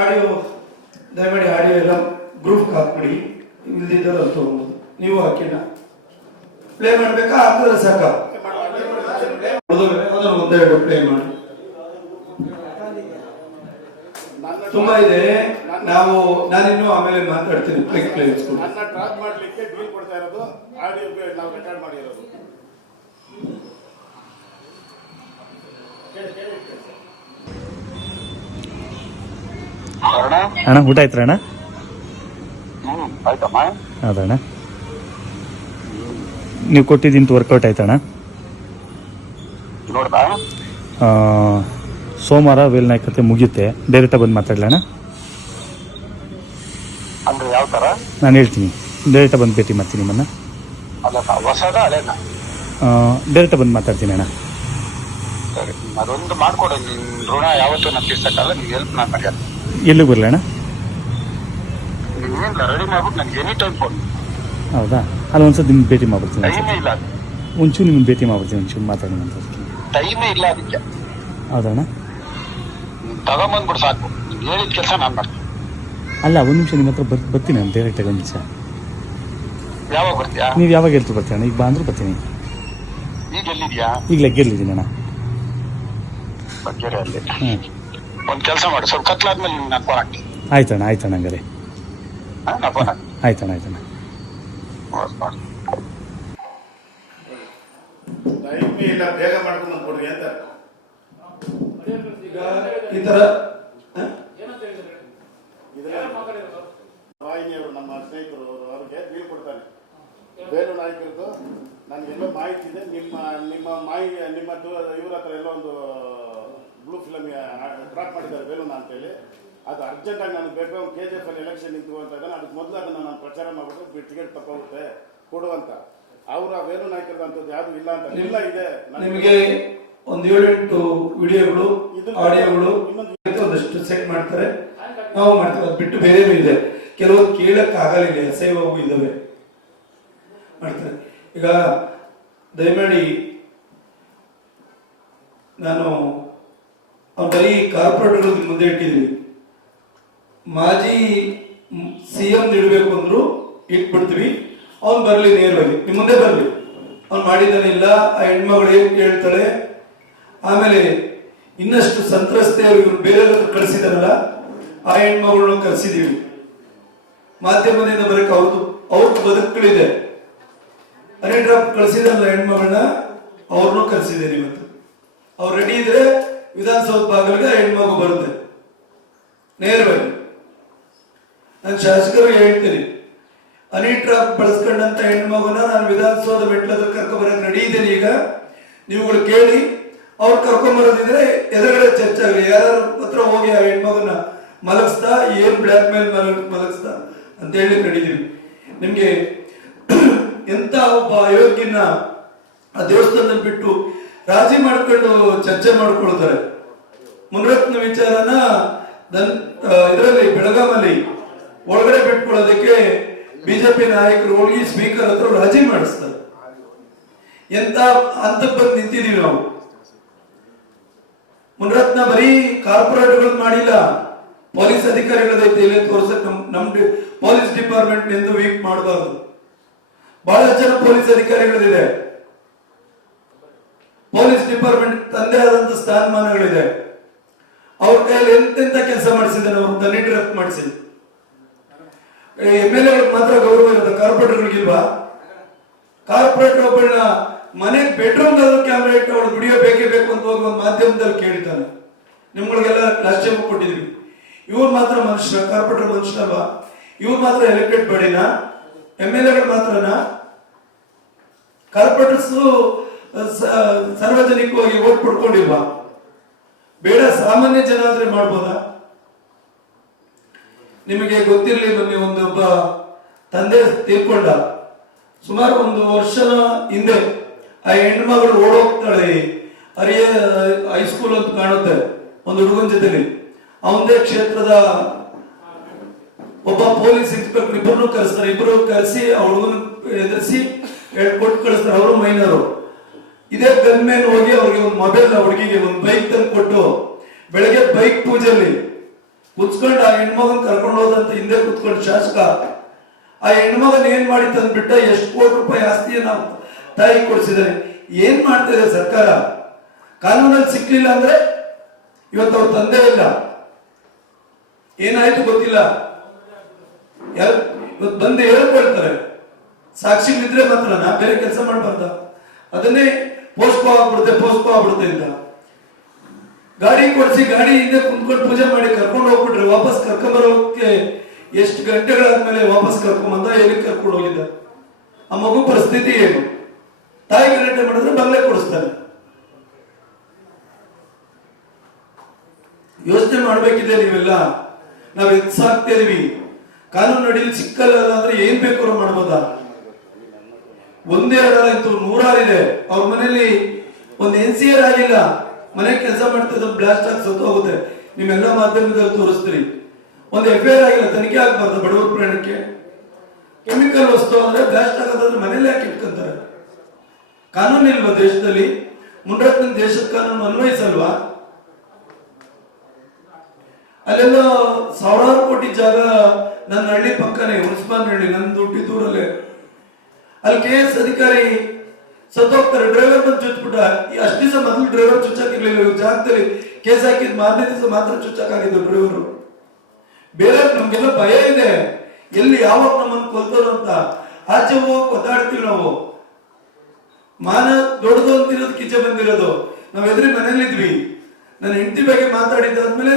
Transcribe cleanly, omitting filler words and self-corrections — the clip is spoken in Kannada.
ಆಡಿಯೋ ದಯಮಾಡಿ ಆಡಿಯೋ ಎಲ್ಲ ಗ್ರೂಪ್ ಹಾಕ್ಬಿಡಿ, ಇಲ್ದಿದ್ದರೆ ಅದು ತಗೊಂಬೋದು. ನೀವು ಹಾಕಿನ ಪ್ಲೇ ಮಾಡ್ಬೇಕಾ? ಹಾಕಿದ್ರೆ ಸಾಕ, ಅದನ್ನು ಒಂದೆರಡು ಪ್ಲೇ ಮಾಡಿ. ತುಂಬಾ ಇದೆ, ನಾನಿನ್ನು ಆಮೇಲೆ ಮಾತಾಡ್ತೀನಿ. ಪ್ಲೇ ನನ್ನ ಟ್ರಾಕ್ ಮಾಡ್ಲಿಕ್ಕೆ ಡೀಲ್ ಕೊಡ್ತಾ ಇರೋದು ಆಡಿಯೋ ನಾವು ರೆಕಾರ್ಡ್ ಮಾಡಿರೋದು. ಅಣ್ಣ ಊಟ ಆಯ್ತು ಅಣ್ಣ? ಆಯ್ತಮ್ಮ. ಹೌದಣ್ಣ, ನೀವು ಕೊಟ್ಟಿದ್ದಿಂತ ವರ್ಕೌಟ್ ಆಯ್ತಣ್ಣ? ನೋಡ್ದಾ? ಸೋಮವಾರ ವೇಲ್ನಾಯ್ಕತೆ ಮುಗಿಯುತ್ತೆ, ಡೈರೆಕ್ಟಾಗಿ ಬಂದು ಮಾತಾಡ್ಲಣ್ಣ? ಅಂದ್ರೆ ಯಾವ ತರ? ನಾನು ಹೇಳ್ತೀನಿ, ಡೈರೆಕ್ಟಾಗಿ ಬಂದು ಭೇಟಿ ಮಾಡ್ತೀನಿ ನಿಮ್ಮನ್ನು. ಅಲ್ಲ ಹೊಸದ ಹಳೇನ? ಡೈರೆಕ್ಟಾಗಿ ಬಂದು ಮಾತಾಡ್ತೀನಿ ಅಣ್ಣ. ಸರಿ, ಅದೊಂದು ಮಾಡ್ಕೊಡು. ನಿನ್ನ ಋಣ ಯಾವತ್ತೂ ನಾನು ತೀರ್ಸಕ್ಕಲ್ಲ. ನೀವು ಹೆಲ್ಪ್ ನಾನು ಮಾಡ್ಯಾರ. ಎಲ್ಲಿಗೆ ಬರಲ ಅಣ್ಣ? ನೀವೇನು ರೆಡಿ ಮಾಡ್ಬಿಟ್ಟು ನನಗೆ ಎನಿ ಟೈಮ್ ಫೋನ್. ಹೌದಾ? ಅಲ್ಲಿ ಒಂದ್ಸತಿ ನಿಮ್ಗೆ ಭೇಟಿ ಮಾಡ್ಬಿಡ್ತೀನಿ. ಟೈಮೇ ಇಲ್ಲ, ಒಂಚೂರು ನಿಮ್ಗೆ ಭೇಟಿ ಮಾಡ್ಬಿಡ್ತೀನಿ, ಒಂಚೂರು ಮಾತಾಡೋಣ ಅಂತ. ಟೈಮೇ ಇಲ್ಲ ಅದಕ್ಕೆ. ಹೌದಣ್ಣ? ತಗೊಂಬಂದ್ಬಿಡು ಸಾಕು. ನೀನು ಹೇಳಿದ ಕೆಲಸ ನಾನು ಮಾಡ್ತೀನಿ. ಅಲ್ಲ, ಒಂದು ನಿಮಿಷ ನಿಮ್ಮ ಹತ್ರ ಬರ್ತೀನಿ ನಾನು ಡೈರೆಕ್ಟಾಗಿ. ಒಂದು ನಿಮಿಷ. ಯಾವಾಗ ಬರ್ತೀಯಾ? ನೀವು ಯಾವಾಗ ಹೇಳ್ತು ಬರ್ತೀಯ ಅಣ್ಣ? ಈಗ ಬಾ ಅಂದ್ರೆ ಬರ್ತೀನಿ. ಈಗ ಎಲ್ಲಿದ್ಯಾ? ಈಗ ಲೆಗ್ಗೆಲ್ಲಿದ್ದೀನಿ ಅಣ್ಣ. ಬಗ್ಗೆರೆ ಅಲ್ಲಿ. ಹ್ಞೂ, ಒಂದು ಕೆಲಸ ಮಾಡಿ, ಸ್ವಲ್ಪ ಕತ್ಲಾದ್ಮೇಲೆ ನಾನು ಫೋನ್ ಹಾಕ್ತೀನಿ. ಆಯ್ತಣ್ಣ, ಆಯ್ತಣ್ಣ, ಹಂಗಾರೆ ನಾನು ಫೋನ್ ಹಾಕ್ತೀನಿ. ಆಯ್ತಣ್ಣ, ಆಯ್ತಣ್ಣ. ಟೈಮೇ ಇಲ್ಲ, ಬೇಗ ಮಾಡ್ಕೊಂಡು ಕೊಡ್ರಿ ಅಂತ. ಈಗ ಈ ಥರ ವಾಹಿನಿಯವರು ನಮ್ಮ ಸ್ನೇಹಿತರು ಅವ್ರಿಗೆ ಡೀಲ್ ಕೊಡ್ತಾನೆ. ಬೇರೆ ನಾಯಕರದ್ದು ನನಗೆಲ್ಲೋ ಮಾಹಿತಿ ಇದೆ. ನಿಮ್ಮ ಇವ್ರ ಹತ್ರ ಎಲ್ಲೋ ಒಂದು ಬ್ಲೂ ಫಿಲಮ್ ಡ್ರಾಪ್ ಮಾಡಿದ್ದಾರೆ ಬೇಲೂನ ಅಂತೇಳಿ. ಅದು ಅರ್ಜೆಂಟಾಗಿ ನನಗೆ ಬೇಕು. KGF ಅಲ್ಲಿ ಎಲೆಕ್ಷನ್ ನಿಂತು ಅಂತ ಇದ್ದಾನೆ. ಅದಕ್ಕೆ ಮೊದಲು ಅದನ್ನು ನಾನು ಪ್ರಚಾರ ಮಾಡಿಬಿಟ್ಟು ಟಿಕೆಟ್ ತಗೋಗುತ್ತೆ ಕೊಡುವಂತ. ಅವರ ವೇಲು ನಾಯಕರದಂಥದ್ದು ಯಾವುದು ಇಲ್ಲ ಅಂತ ಇಲ್ಲ ಇದೆ. ನಿಮಗೆ ಒಂದು 7-8 ವಿಡಿಯೋಗಳು, ಆಡಿಯೋಗಳು ಒಂದಷ್ಟು ಸೆಟ್ ಮಾಡ್ತಾರೆ, ನಾವು ಮಾಡ್ತೀವಿ. ಅದು ಬಿಟ್ಟು ಬೇರೆನೂ ಇದೆ, ಕೆಲವೊಂದು ಕೇಳಕ್ ಆಗಲಿಲ್ಲ, ಅಸಹ್ಯವಾಗೂ ಇದಾವೆ, ಮಾಡ್ತಾರೆ. ಈಗ ದಯಮಾಡಿ ನಾನು ಬರೀ ಕಾರ್ಪೊರೇಟರ್ ಮುಂದೆ ಇಟ್ಟಿದ್ದೀವಿ. ಮಾಜಿ CM ಇಡಬೇಕು ಅಂದ್ರು ಇಟ್ಬಿಡ್ತೀವಿ. ಅವ್ನು ಬರಲಿ, ನೇರವಾಗಿ ನಿಮ್ಮ ಮುಂದೆ ಬರಲಿ. ಅವ್ನು ಮಾಡಿದ್ದಾನೆ ಇಲ್ಲ, ಆ ಹೆಣ್ಮಗಳು ಹೇಳ್ತಾಳೆ. ಆಮೇಲೆ ಇನ್ನಷ್ಟು ಸಂತ್ರಸ್ತೆಯವರು ಬೇರೆ ಕಳಿಸಿದಾರಲ್ಲ, ಆ ಹೆಣ್ಮಗಳನ್ನ ಕರೆಸಿದೀವಿ. ಮಾಧ್ಯಮದಿಂದ ಬರಕ್ಕೆ ಅವ್ರದ್ದು ಬದುಕುಗಳಿದೆ. ಹನಿ ಡ್ರಾಪ್ ಕಳಿಸಿದಾರಲ್ಲ ಹೆಣ್ಮಗಳನ್ನ, ಅವ್ರನ್ನೂ ಕರೆಸಿದ್ದೇನೆ ಇವತ್ತು. ಅವ್ರು ರೆಡಿ ಇದ್ರೆ ವಿಧಾನಸೌಧ ಬಾಗಿಲಿಗೆ ಹೆಣ್ಮಗು ಬರುತ್ತೆ ನೇರವಾಗಿ. ನಾನು ಶಾಸಕರಿಗೆ ಹೇಳ್ತೀನಿ, ಹನಿ ಟ್ರಾಪ್ ಬಳಸ್ಕೊಂಡಂತ ಹೆಣ್ಮಗುನ ನಾನು ವಿಧಾನಸೌಧ ಮೆಟ್ಲದ ಕರ್ಕೊಂಬರಕ್ಕೆ ರೆಡಿ ಇದ್ದೇನೆ. ಈಗ ನೀವುಗಳು ಕೇಳಿ, ಅವ್ರು ಕರ್ಕೊಂಬರೋದಿದ್ರೆ ಎದುರುಗಡೆ ಚರ್ಚೆ ಆಗಲಿ. ಯಾರು ಹತ್ರ ಹೋಗಿ ಆ ಹೆಣ್ಮಗುನ ಮಲಗಿಸ್ತಾ, ಏನ್ ಬ್ಲ್ಯಾಕ್ ಮೇಲ್ ಮಲಗಿಸ್ತಾ ಅಂತ ಹೇಳಿ ಕಡಿದೀವಿ. ನಿಮ್ಗೆ ಎಂತ ಒಬ್ಬ ಅಯೋಗ್ಯನ ಆ ದೇವಸ್ಥಾನದಲ್ಲಿ ಬಿಟ್ಟು ರಾಜಿ ಮಾಡ್ಕೊಂಡು ಚರ್ಚೆ ಮಾಡ್ಕೊಳ್ತಾರೆ. ಮುನಿರತ್ನ ವಿಚಾರನ ಇದರಲ್ಲಿ ಬೆಳಗಾಮಲ್ಲಿ ಒಳಗಡೆ ಬಿಟ್ಕೊಳ್ಳೋದಕ್ಕೆ ಬಿಜೆಪಿ ನಾಯಕರು ಹೋಗಿ ಸ್ಪೀಕರ್ ಹತ್ರ ರಾಜಿ ಮಾಡಿಸ್ತಾರೆ. ಎಂತ ಹಂತಕ್ಕೆ ಬಂದು ನಿಂತಿದೀವಿ ನಾವು. ಮುನಿರತ್ನ ಬರೀ ಕಾರ್ಪೊರೇಟ್ಗಳು ಮಾಡಿಲ್ಲ, ಪೊಲೀಸ್ ಅಧಿಕಾರಿಗಳದೈತೆ ಇಲ್ಲಿ ತೋರ್ಸಕ್. ನಮ್ ಪೊಲೀಸ್ ಡಿಪಾರ್ಟ್ಮೆಂಟ್ ಎಂದು ವೀಕ್ ಮಾಡಬಾರ್ದು. ಬಹಳ ಜನ ಪೊಲೀಸ್ ಅಧಿಕಾರಿಗಳಿದೆ. ಪೊಲೀಸ್ ಡಿಪಾರ್ಟ್ಮೆಂಟ್ ತಂದೆ ಆದಂತ ಸ್ಥಾನಮಾನಗಳಿದೆ. ಅವ್ರ ಕೈಯಲ್ಲಿ ಎಂತೆಂತ ಕೆಲಸ ಮಾಡಿಸಿದ್ದಾನೆ. ಅವ್ರು ತನ್ನಿ ಡ್ರಾಪ್ ಮಾಡಿಸಿ. MLA ಮಾತ್ರ ಗೌರವ ಇರೋದು, ಕಾರ್ಪೊರೇಟರ್ಗಳಿಲ್ವಾ? ಕಾರ್ಪೊರೇಟರ್ ಒಬ್ಬಳನ್ನ ಮನೆ ಬೆಡ್ರೂಮ್ ಕ್ಯಾಮ್ರಾ ಇಟ್ಟು ಅವಳು ವಿಡಿಯೋ ಬೇಕೇ ಬೇಕು ಅಂತ ಹೋಗಿ ಒಂದು ಮಾಧ್ಯಮದಲ್ಲಿ ಕೇಳಿದ್ದಾನೆ. ನಿಮ್ಗಳಿಗೆಲ್ಲ ಲಾಸ್ಟ್ ಟೈಮ್ ಕೊಟ್ಟಿದ್ವಿ. ಇವ್ರು ಮಾತ್ರ ಮನುಷ್ಯ, ಕಾರ್ಪೊರೇಟರ್ ಮನುಷ್ಯನಲ್ವಾ? ಇವ್ರು ಮಾತ್ರ ಎಲೆಕ್ಟೆಡ್ ಬಾಡಿನ? MLAಗಳು ಮಾತ್ರನಾ? ಕಾರ್ಪೊರೇಟರ್ಸ್ ಸಾರ್ವಜನಿಕವಾಗಿ ಓಟ್ ಪಡ್ಕೊಂಡಿಲ್ವಾ? ಬೇಡ, ಸಾಮಾನ್ಯ ಜನ ಆದ್ರೆ ಮಾಡ್ಬೋದಾ? ನಿಮಗೆ ಗೊತ್ತಿರಲಿ, ಮೊನ್ನೆ ಒಬ್ಬ ತಂದೆ ತೀರ್ಕೊಂಡ. ಸುಮಾರು 1 ವರ್ಷದ ಹಿಂದೆ ಆ ಹೆಣ್ಮಗಳು ಓಡೋಗ್ತಾಳೆ. ಹೈಸ್ಕೂಲ್ ಅಂತ ಕಾಣುತ್ತೆ, ಒಂದು ಹುಡುಗನ ಜೊತೆಲಿ. ಅವನದೇ ಕ್ಷೇತ್ರದ ಒಬ್ಬ ಪೊಲೀಸ್ ಇನ್ಸ್ಪೆಕ್ಟರ್ ಇಬ್ಬರನ್ನು ಕರೆಸ್ತಾರೆ. ಇಬ್ಬರು ಕರೆಸಿ ಆ ಹುಡುಗನ ಎದುರಿಸಿ ಕೊಟ್ಟು ಕಳಿಸ್ತಾರೆ. ಅವರು ಮೈನರು. ಇದೇ ಗನ್ ಮ್ಯಾನ್ ಹೋಗಿ ಅವ್ರಿಗೆ ಒಂದು ಮೊಬೈಲ್, ಹುಡುಗಿಗೆ ಒಂದು ಬೈಕ್ ತಂದು ಕೊಟ್ಟು ಬೆಳಗ್ಗೆ ಬೈಕ್ ಪೂಜೆಯಲ್ಲಿ ಕುತ್ಕೊಂಡು ಆ ಹೆಣ್ಮಗನ್ ಕರ್ಕೊಂಡು ಹೋದಂತ ಹಿಂದೆ ಕುತ್ಕೊಂಡು ಶಾಸಕ ಆ ಹೆಣ್ಮಗನ್ ಏನ್ ಮಾಡಿ ತಂದ್ಬಿಟ್ಟ, ಎಷ್ಟು ಕೋಟಿ ರೂಪಾಯಿ ಆಸ್ತಿಯನ್ನ ತಾಯಿ ಕೊಡಿಸಿದ್ದಾರೆ. ಏನ್ ಮಾಡ್ತಾ ಇದೆ ಸರ್ಕಾರ? ಕಾನೂನಲ್ಲಿ ಸಿಕ್ಲಿಲ್ಲ ಅಂದ್ರೆ ಇವತ್ತು ಅವ್ರ ತಂದೆ ಇಲ್ಲ, ಏನಾಯ್ತು ಗೊತ್ತಿಲ್ಲ. ಯಾರು ಇವತ್ತು ಬಂದು ಹೇಳ್ಕೊಳ್ತಾರೆ, ಸಾಕ್ಷಿಗಳಿದ್ರೆ ಮಾತ್ರ ನಾ ಬೇರೆ ಕೆಲಸ ಮಾಡಬಾರ್ದ. ಅದನ್ನೇ ಪೋಸ್ಕೋ ಆಗ್ಬಿಡುತ್ತೆ ಅಂತ ಗಾಡಿ ಕೊಡಿಸಿ ಗಾಡಿ ಹಿಂದೆ ಕುಂತ್ಕೊಂಡು ಪೂಜೆ ಮಾಡಿ ಕರ್ಕೊಂಡು ಹೋಗ್ಬಿಟ್ರೆ ವಾಪಸ್ ಕರ್ಕೊಂಬರೋಕೆ ಎಷ್ಟು ಗಂಟೆಗಳಾದ್ಮೇಲೆ ವಾಪಸ್ ಕರ್ಕೊಂಬಂದ, ಎಲ್ಲಿ ಕರ್ಕೊಂಡು ಹೋಗಿದ್ದ? ಆ ಮಗು ಪರಿಸ್ಥಿತಿ ಏನು? ತಾಯಿ ಗಲಾಟೆ ಮಾಡಿದ್ರೆ ಬಂಗ್ಲೆ ಕೊಡಿಸ್ತಾನೆ. ಯೋಚನೆ ಮಾಡ್ಬೇಕಿದೆ ನೀವೆಲ್ಲ. ನಾವ್ ಸಾಕ್ತಾ ಇದೀವಿ, ಕಾನೂನು ಅಡಿಯಲ್ಲಿ ಸಿಕ್ಕಲ್ಲ ಅಂದ್ರೆ ಏನ್ ಬೇಕಾದ್ರೂ ಮಾಡ್ಬೋದಾ? ಒಂದೇ ಎರಡಲ್ಲ ಇತ್ತು, 100 ಇದೆ. ಅವ್ರ ಮನೇಲಿ ಒಂದು NCR ಆಗಿಲ್ಲ, ಮನೆ ಕೆಲಸ ಮಾಡ್ತಿದ್ದ ಬ್ಲಾಸ್ಟ್ ಆಗಿ ಸತ್ತು ಹೋಗುತ್ತೆ. ನಿಮ್ಮೆಲ್ಲ ಮಾಧ್ಯಮದಲ್ಲಿ ತೋರಿಸ್ತೀರಿ. ಒಂದು FIR ಆಗಿಲ್ಲ, ತನಿಖೆ ಆಗ್ಬಾರ್ದು ಬಡವರ ಪ್ರಯಾಣಕ್ಕೆ? ಕೆಮಿಕಲ್ ವಸ್ತು ಅಂದ್ರೆ ಬ್ಲಾಸ್ಟ್ ಆಗೋದಾದ್ರೆ ಮನೇಲಿ ಯಾಕೆ ಇಟ್ಕೊಂತಾರೆ? ಕಾನೂನು ಇಲ್ವಾ ದೇಶದಲ್ಲಿ? ಮುನ್ರತ್ನ ದೇಶದ ಕಾನೂನು ಅನ್ವಯಿಸಲ್ವಾ? ಅಲ್ಲೆಲ್ಲ ಸಾವಿರಾರು ಕೋಟಿ ಜಾಗ ನನ್ನ ಹಳ್ಳಿ ಪಕ್ಕನೇ, ಉಸ್ಮಾನ್ ಹಳ್ಳಿ, ನನ್ನ ಹುಟ್ಟಿದೂರಲ್ಲೇ. ಅಲ್ಲಿ KS ಅಧಿಕಾರಿ ಸತ್ತೋಗ್ತಾರೆ, ಡ್ರೈವರ್ ಬಂದು ಚುಚ್ಬಿಟ್ಟ. ಅಷ್ಟು ದಿವಸ ಮೊದಲು ಡ್ರೈವರ್ ಚುಚ್ಚಾಕಿರ್ಲಿಲ್ಲ, ಇವಾಗ ಜಾಗದಲ್ಲಿ ಕೇಸ್ ಹಾಕಿದ್ ಮಾರನೇ ದಿವಸ ಮಾತ್ರ ಚುಚ್ಚಾಕಿದ್ದು ಡ್ರೈವರು. ಬೇರೆ ನಮ್ಗೆಲ್ಲ ಭಯ ಇದೆ, ಎಲ್ಲಿ ಯಾವಾಗ ನಮ್ಮನ್ನು ಕೊಲ್ತಾರೋ ಅಂತ. ಆಚೆ ಹೋಗಿ ಒದ್ದಾಡ್ತೀವಿ ನಾವು. ಮಾನ ದೊಡ್ಡದು ಅಂತಿರೋದು ಕಿಚ್ಚೆ ಬಂದಿರೋದು. ನಾವ್ ಎದುರಿ ಮನೇಲಿದ್ವಿ. ನನ್ನ ಹೆಂಡತಿ ಬಗ್ಗೆ ಮಾತಾಡಿದ್ದಾದ್ಮೇಲೆ